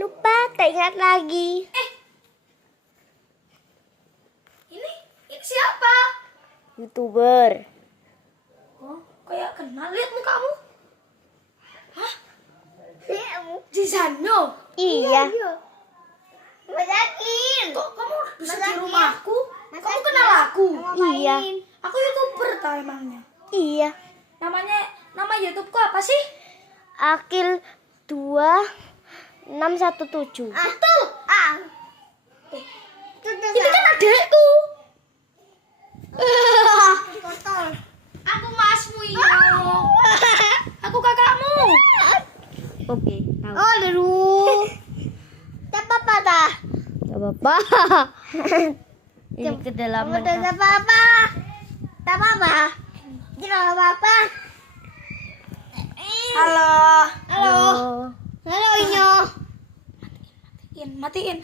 lupa, tak ingat lagi. Ini siapa? YouTuber. Oh, kayak kenal, lihat mukamu. Hah? Jizano? Iya. Masakin. Kok kamu bisa di Masakin. rumahku? Kamu Masakin. kenal aku? Iya. Aku YouTuber tau emangnya. Iya. Nama YouTubeku apa sih? Akil 2617. Betul. Itu Ini kan adekku. kotor. Aku masmu iyo. Aku kakakmu. Oke, tahu. Oh, dulu. Tak apa-apa dah. Gak apa-apa. Ini kedalaman. Tak apa-apa. Tak apa-apa. Tidak apa-apa. Halo. Halo. Halo, Inyo. Matiin.